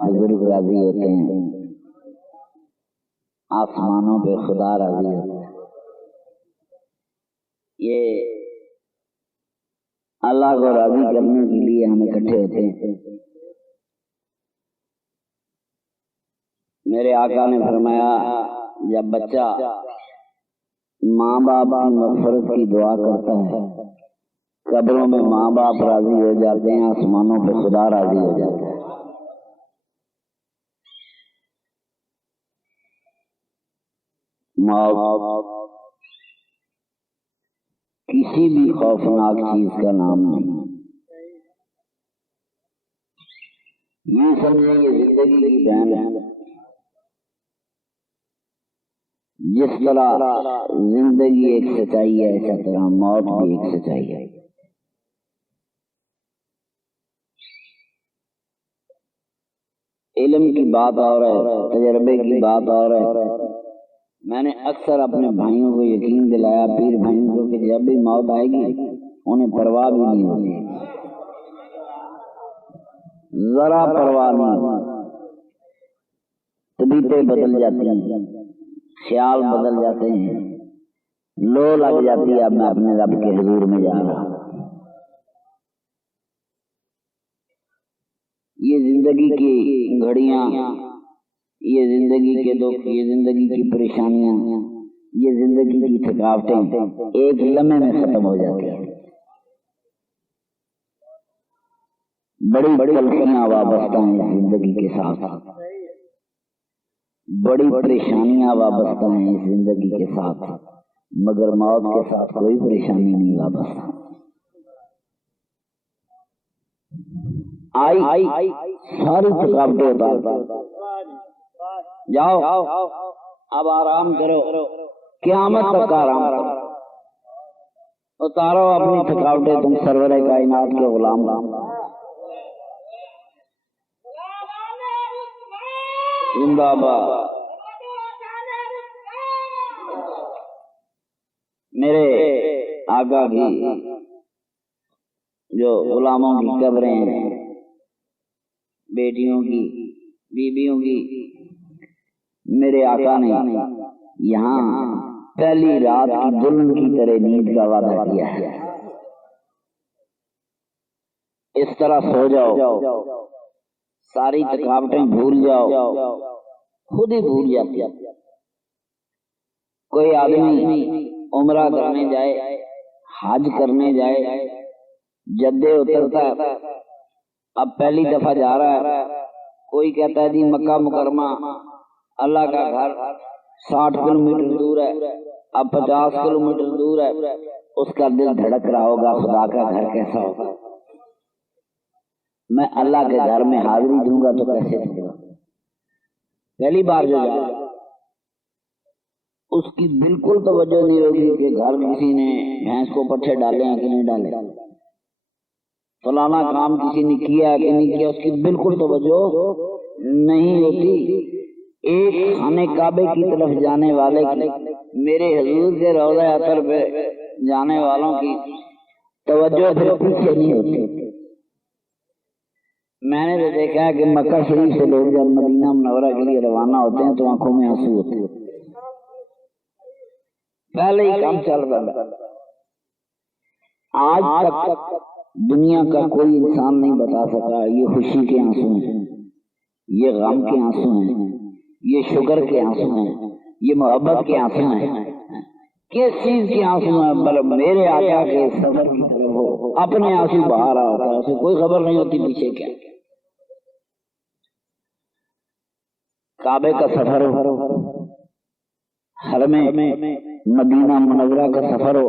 بزرگ راضی ہوتے ہیں، آسمانوں پہ خدا راضی ہوتا ہے۔ یہ اللہ کو راضی کرنے کے لیے ہم اکٹھے ہوتے ہیں۔ میرے آقا نے فرمایا جب بچہ ماں باپ کی مغفرت کی دعا کرتا ہے، قبروں میں ماں باپ راضی ہو جاتے ہیں، آسمانوں پہ خدا راضی ہو جاتا ہے۔ موت کسی بھی خوفناک چیز کا نام نہیں۔ یہ سمجھیں یہ زندگی کی بہن ہے۔ جس طرح زندگی ایک سچائی ہے، اسی طرح موت بھی ایک سچائی ہے۔ علم کی بات اور ہے، تجربے کی بات اور ہے۔ میں نے اکثر اپنے بھائیوں کو یقین دلایا، پیر بھائیوں کو، کہ جب بھی موت آئے گی انہیں پرواہ بھی نہیں ہوگی، ذرا پرواہ نہیں ہوگی۔ طبیعتیں بدل جاتی ہیں، خیال بدل جاتے ہیں، لو لگ جاتی ہے اب میں اپنے رب کے حضور میں جا رہا ہوں۔ یہ زندگی کی گھڑیاں، یہ زندگی کے دکھ، یہ زندگی کی پریشانیاں، یہ زندگی کی تھکاوٹیں ایک لمحے میں ختم ہو جاتی ہیں۔ بڑی تلخیاں وابستہ ہیں اس زندگی کے ساتھ، بڑی پریشانیاں وابستہ ہیں اس زندگی کے ساتھ، مگر موت کے ساتھ کوئی پریشانی نہیں وابستہ۔ آئی ساری تھکاوٹیں اتار جاؤ، اب آرام کرو، قیامت تک آرام کرو، اتارو اپنی تھکاوٹیں، تم سرور کائنات کے غلام ہو۔ زندہ باد۔ میرے آقا کی جو غلاموں کی قبریں ہیں، بیٹیوں کی، بیویوں کی، میرے آقا نے یہاں پہلی رات کی دلہن کی طرح نیند کا وعدہ کیا ہے۔ اس طرح سو جاؤ، ساری تھکاوٹیں بھول جاؤ، خود ہی بھول جاتی۔ کوئی آدمی عمرہ کرنے جائے، حج کرنے جائے، جدے اترتا ہے، اب پہلی دفعہ جا رہا ہے، کوئی کہتا ہے جی مکہ مکرمہ اللہ کا گھر 60 کلومیٹر دور ہے، اب 50 کلومیٹر دور ہے، اس کا دل دھڑک رہا ہوگا خدا کا گھر کیسا ہوگا، میں اللہ کے گھر میں حاضری دوں گا تو کیسے دوں گا۔ پہلی بار جو جائے اس کی بالکل توجہ نہیں ہوگی کہ گھر کسی نے بھینس کو پٹھے ڈالے ہیں کہ نہیں ڈالے، فلانا کام کسی نے کیا کہ نہیں کیا، اس کی بالکل توجہ نہیں ہوتی۔ ایک خانے کعبے کی طرف جانے والے کی، میرے حضور کے روضہ اطہر پہ جانے والوں کی توجہ پھر پیچھے نہیں ہوتی۔ میں نے تو دیکھا ہے کہ مکہ شریف سے لوگ جب مدینہ منورہ کے لیے روانہ ہوتے ہیں تو آنکھوں میں آنسو ہوتے ہیں، پہلے ہی کام چل رہا ہے۔ آج تک دنیا کا کوئی انسان نہیں بتا سکا یہ خوشی کے آنسو ہیں، یہ غم کے آنسو ہیں، یہ شکر کے آنسو ہیں، یہ محبت کے آنسو ہیں، کس چیز کے آنسو ہیں؟ بل میرے آقا کے سفر کی طرف ہو، اپنے آنسو بہا رہا ہوتا ہے، اسے کوئی خبر نہیں ہوتی پیچھے کیا۔ کعبے کا سفر ہو، حرم مدینہ منورہ کا سفر ہو،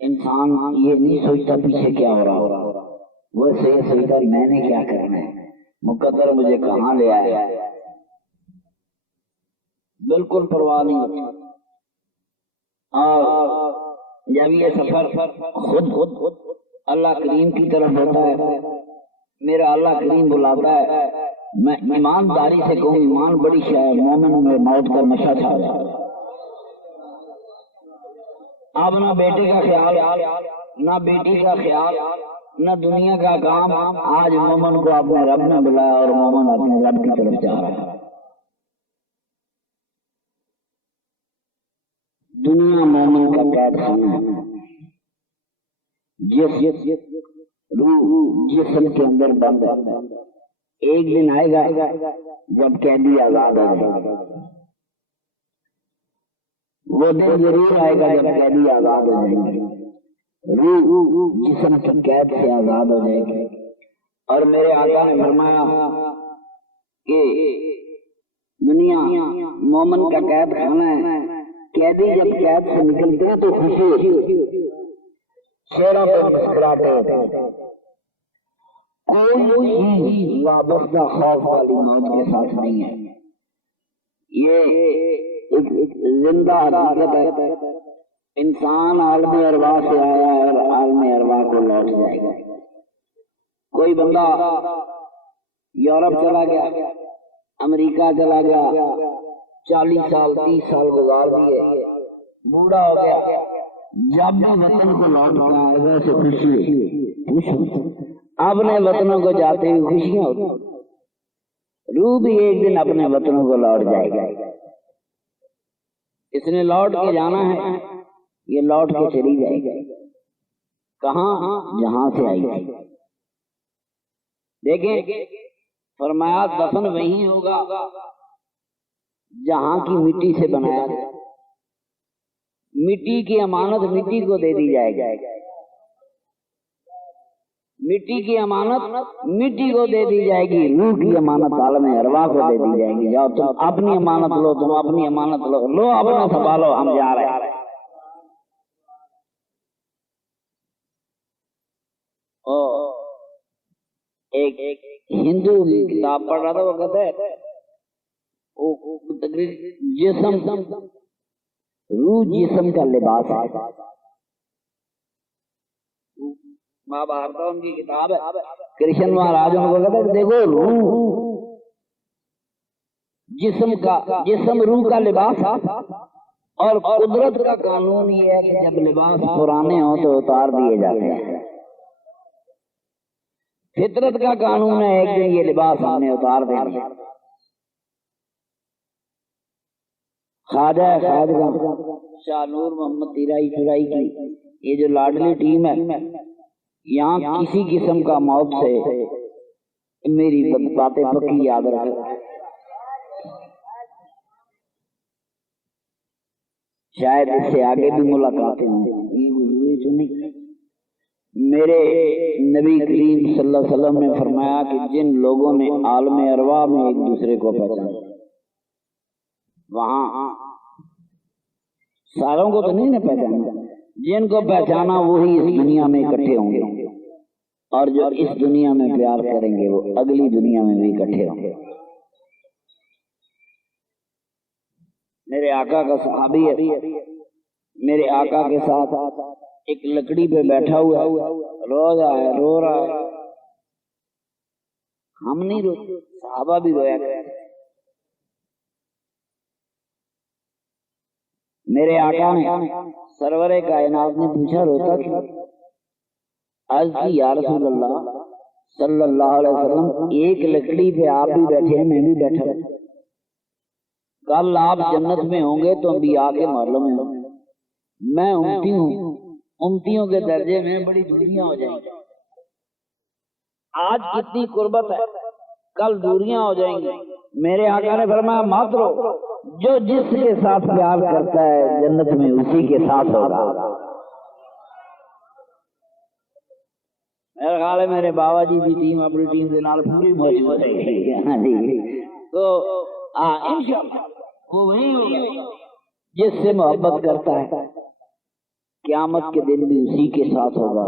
انسان یہ نہیں سوچتا پیچھے کیا ہو رہا ہوگا، وہ صحیح سوچتا میں نے کیا کرنا ہے، مقدر مجھے کہاں لے آیا ہے، بالکل پرواہ نہیں ہوتی۔ اور جب یہ سفر خود اللہ کریم کی طرف ہوتا ہے، میرا اللہ کریم بلاتا ہے، میں ایمانداری سے کہوں ایمان بڑی شے ہے، مومنوں میں موت کا نشہ چھا جاتا ہے۔ اب نہ بیٹے کا خیال، نہ بیٹی کا خیال، نہ دنیا کا کام. آج مومن کو اپنے رب نے بلایا اور مومن اپنے رب کی طرف جا رہا ہے. دنیا مومن کا قید خانہ ہے. روح جسم کے اندر بند ہے. ایک دن آئے گا جب قیدی آزاد ہو جائے گا. وہ دن ضرور آئے گا جب قیدی آزاد ہو جائیں گے. روح جسم کی قید سے آزاد ہو جائے گی. اور میرے آقا نے فرمایا کہ دنیا مومن کا قید خانہ ہے. قیدی جب قید سے نکلتے ہیں تو خوشی چہرہ پر مسکراتے ہیں. کوئی چیز وابستہ خوف والی موت کے ساتھ نہیں ہے. یہ ایک زندہ حقیقت ہے. انسان عالم ارواح سے آیا ہے اور عالم ارواح کو لوٹ جائے گا. کوئی بندہ یورپ چلا گیا، امریکہ چلا گیا، 40 سال 30 سال گزار دیے، بوڑھا ہو گیا. جب بھی وطن کو لوٹ کر آئے گا اسے خوشی. اپنے وطنوں کو جاتے ہوئے خوشیاں ہوتی. روح بھی ایک دن اپنے وطنوں کو لوٹ جائے گا. اس نے لوٹ کے جانا ہے، یہ لوٹ کے چلی جائے گی. کہاں؟ جہاں سے آئی ہے. دیکھیں فرمایا دفن وہیں ہوگا جہاں کی مٹی سے بنایا گیا. مٹی کی امانت مٹی کو دے دی جائے گی. مٹی کی امانت مٹی کو دے دی جائے گی. روح کی امانت عالم ارواح کو دے دی جائے گی. جاؤ تم اپنی امانت لو، تم اپنی امانت لو اپنا سنبھالو، ہم جا رہے ہیں. ایک ہندو کتاب پڑھ رہا تھا، وہ کہتا ہے جسم روح جسم کا لباس ہے. مہابھارت ان کی کتاب ہے. کرشن مہاراج ان کو کہتا ہے دیکھو روح جسم روح کا لباس ہے. اور قدرت کا قانون یہ ہے کہ جب لباس پرانے ہوں تو اتار دیے جاتے ہیں. فطرت کا قانون ہے ایک دن یہ لباس ہم نے اتار دیا. خواجہ خواجہ شاہ نور محمد تیرائی چرائی کی یہ جو لاڈلی ٹیم ہے، یہاں کسی قسم کا موت سے میری باتیں پکی یاد رکھے. شاید اس سے آگے بھی ملاقاتیں ہوں. میرے نبی کریم صلی اللہ علیہ وسلم نے فرمایا کہ جن لوگوں نے عالم ارواح میں ایک دوسرے کو پہچانا، وہاں ساروں کو تو نہیں نہ پہچانا، جن کو پہچانا وہی اس دنیا میں اکٹھے ہوں گے، اور جو اس دنیا میں پیار کریں گے وہ اگلی دنیا میں بھی اکٹھے ہوں گے. میرے آقا کا صحابی ہے، میرے آقا کے ساتھ ایک لکڑی پہ بیٹھا ہوا ہے، رو رہا ہے. ہم نہیں روتے، صحابہ بھی رویا کرتے. میرے آقا نے سرور کائنات نے پوچھا روتا کیوں؟ عرض کی یا رسول اللہ صلی اللہ علیہ وسلم ایک لکڑی پہ آپ بھی بیٹھے ہیں، میں بھی بیٹھا ہوں. کل آپ جنت میں ہوں گے تو انبیاء کے محلوں میں ہوں گے. میں امتی ہوں، امتیوں کے درجے میں بڑی دوریاں ہو جائیں گی. آج کتنی قربت ہے، کل دوریاں ہو جائیں گی. میرے آقا نے فرمایا مت رو، جو جس کے ساتھ پیار کرتا ہے جنت میں اسی کے ساتھ ہوگا. میرے خیال ہے میرے بابا جی کی ٹیم اپنی ٹیم کے نال پوری موجود ہے. تو انشاءاللہ وہ وہی ہوگا جس سے محبت کرتا ہے، قیامت کے دن بھی اسی کے ساتھ ہوگا.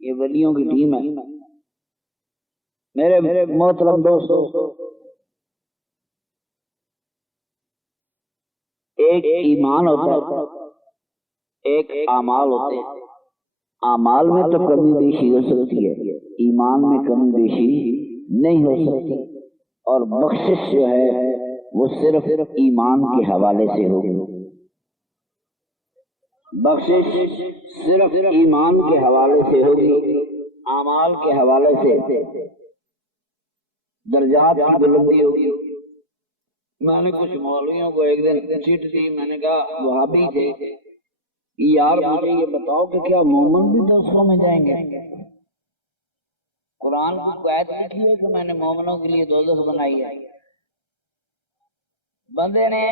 یہ ولیوں کی ٹیم ہے. میرے محترم دوستو، ایک ایمان ہوتا ہے، ایک اعمال ہوتے ہیں. اعمال میں تو کمی بیشی ہو سکتی ہے، ایمان میں کمی بیشی نہیں ہو سکتی. اور بخشش جو ہے وہ صرف ایمان کے حوالے سے ہوگی. بخشش صرف ایمان کے حوالے سے ہوگی. اعمال کے حوالے سے درجات کی بلندی ہوگی۔ میں نے کچھ مولویوں کو ایک دن چٹ دی، میں نے کہا وہابی تھے کہ یار مجھے یہ بتاؤ کہ کیا مومن بھی دوسروں میں جائیں گے؟ قرآن کی آیت لکھی ہے کہ میں نے مومنوں کے لیے دوزخ بنائی ہے۔ بندے نے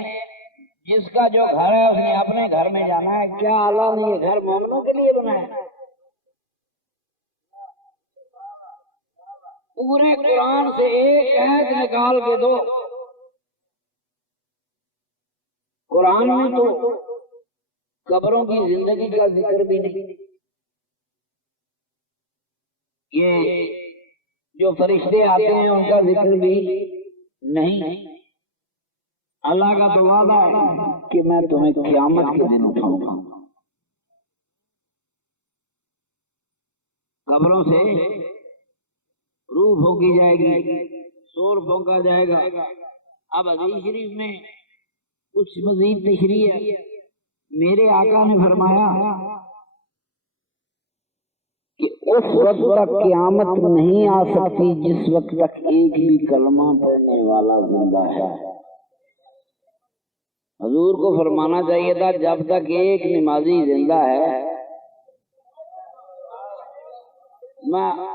جس کا جو گھر ہے اس نے اپنے گھر میں جانا ہے، کیا اللہ نے یہ گھر مومنوں کے لیے بنایا؟ پورے قرآن سے ایک آیت نکال کے دو۔ قرآن میں تو قبروں کی زندگی کا ذکر بھی نہیں، یہ جو فرشتے آتے ہیں ان کا ذکر بھی نہیں۔ اللہ کا تو وعدہ ہے کہ میں تمہیں قیامت کے دن اٹھاؤں گا، قبروں سے روح پھونکی جائے گی، سور پھونکا جائے گا۔ اب حدیث شریف میں کچھ مزید تشریح ہے۔ میرے آقا نے فرمایا کہ اس وقت تک قیامت نہیں آ سکتی جس وقت تک ایک بھی کلمہ پڑھنے والا زندہ ہے۔ حضور کو فرمانا چاہیے تھا جب تک ایک نمازی زندہ ہے۔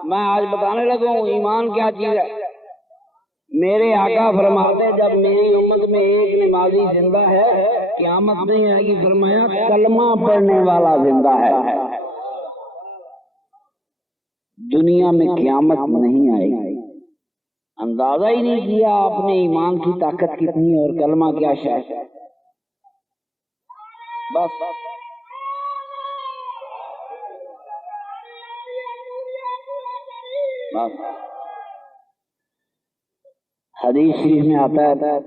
میں آج بتانے لگا ہوں ایمان کیا چیز ہے۔ میرے آقا فرماتے جب میری امت میں ایک نمازی زندہ ہے قیامت نہیں آئے گی، فرمایا کلمہ پڑھنے والا زندہ ہے، دنیا میں قیامت نہیں آئے گی۔ اندازہ ہی نہیں کیا آپ نے ایمان کی طاقت کتنی اور کلمہ کیا شے ہے۔ بس حدیث شریف میں آتا ہے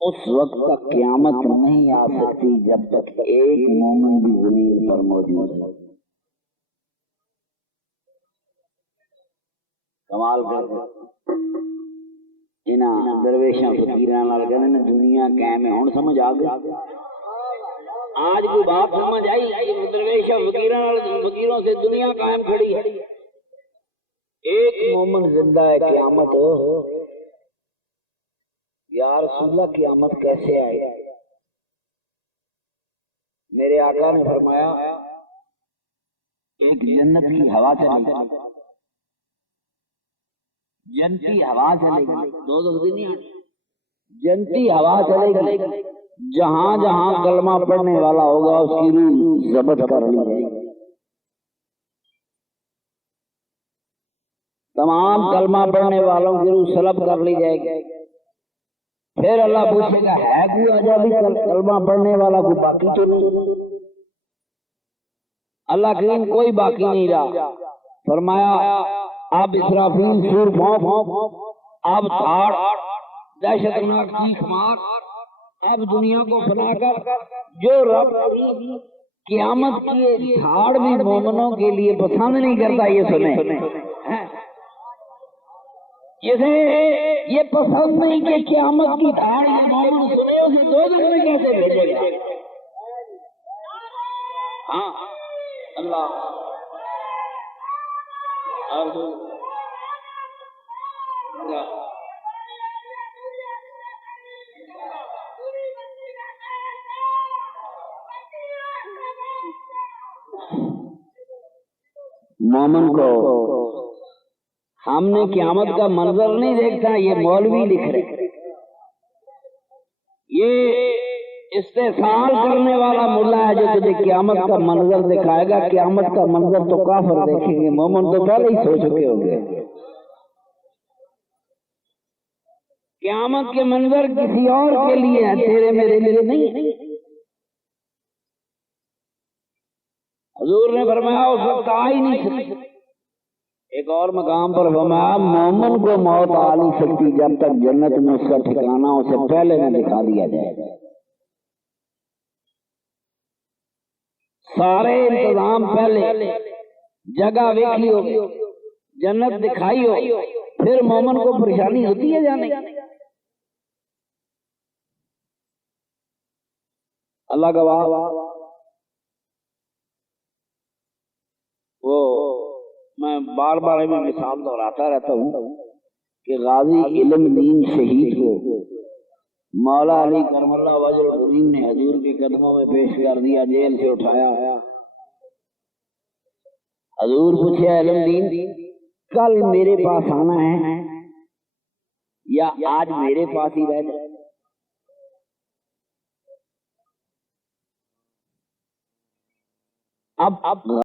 اس وقت تک قیامت نہیں آ سکتی جب تک ایک مومن بھی زمین پر موجود ہے۔ کمال کر انہاں درویشاں فقیراں نال کہندے نے دنیا قائم ہے، ہن سمجھ آ گئی؟ آج کوئی بات سمجھ آئی؟ درویشاں فقیراں نال فقیروں سے دنیا قائم کھڑی ہے۔ ایک مومن زندہ ہے، قیامت یا رسول اللہ قیامت کیسے آئے؟ میرے آقا نے فرمایا ایک جنت کی ہوا چلے گی، جنتی ہوا چلے گی، دوزخ دی نہیں آتی، جنتی ہوا چلے گی، جہاں جہاں کلمہ پڑھنے والا ہوگا اس کی روح ضبط کر لی جائے گی۔ تمام کلمہ پڑھنے والوں کی روح سلب کر لی جائے گی۔ پھر اللہ پوچھے گا ہے کوئی اجابی کلمہ پڑھنے والا کوئی باقی تو نہیں؟ اللہ کریم کوئی باقی نہیں رہا۔ فرمایا اب اسرافیل سور بھونک، اب دھاڑ دہشتناک چیخ مار، اب دنیا کو فنا کر، جو رب قیامت کی دھاڑ بھی مومنوں کے لیے پسند نہیں کرتا یہ سنیں، یہ پسند نہیں کہ قیامت کی دھاڑ یہ مومن سنے، اسے دوزخ میں کیسے بھیجے گا؟ ہاں اللہ مومن کو ہم نے قیامت کا منظر نہیں دیکھتا، یہ مولوی لکھ رہے، یہ استحصال کرنے والا ملا ہے جو تجھے قیامت کا منظر دکھائے گا۔ قیامت کا منظر تو کافر دیکھیں گے، مومن تو پہلے ہی سو چکے ہوں گے۔ قیامت کے منظر کسی اور کے لیے ہے، تیرے میرے لیے نہیں۔ حضور نے فرمایا اس وقت آ ہی نہیں سکتی۔ ایک اور مقام پر فرمایا مومن کو موت آ نہیں سکتی جب تک جنت میں اس کا ٹھکانہ اسے پہلے نہ دکھا دیا جائے۔ سارے انتظام پہلے، جگہ ویکھی ہو، جنت دکھائی ہو، پھر مومن کو پریشانی ہوتی ہے جانے کی۔ اللہ گواہ وہ میں بار بار میں مثال دہراتا رہتا ہوں کہ غازی علم دین شہید کو مولا علی کرم اللہ وجہ العظیم نے حضور کے قدموں میں پیش کر دیا، جیل سے اٹھایا، حضور پوچھے علم دین کل میرے پاس آنا ہے یا آج میرے پاس ہی رہ جائے؟ اب